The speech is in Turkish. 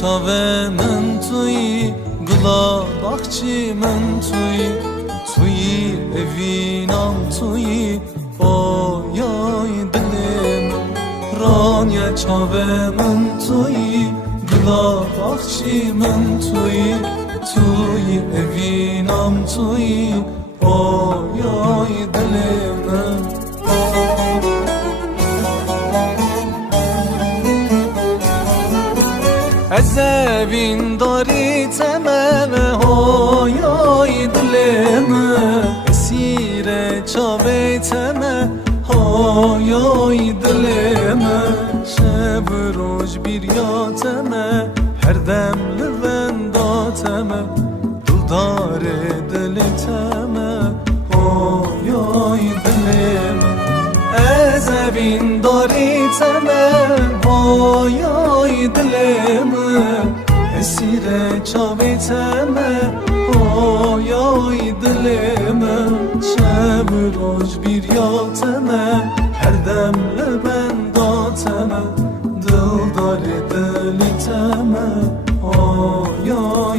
çave min tuyi, gula bahçi min tuyi, tuyi evinam tuyi, oy oy dilim. Ranya çave min tuyi, gula bahçi min tuyi, tuyi evinam tuyi, oy oy dilim. از evin dاری تمامه های های دلمه اسیر چاوه تمه های های دلمه شب روز بیریاتمه هر دم لونداتمه دلدار دلتمه های های دلمه از evin dاری تمام های های دلمه اسیر چاوی تمام های های دلمه شب روز بیریاتمه هر دم لبنداتمه دلدار دلی تمام های های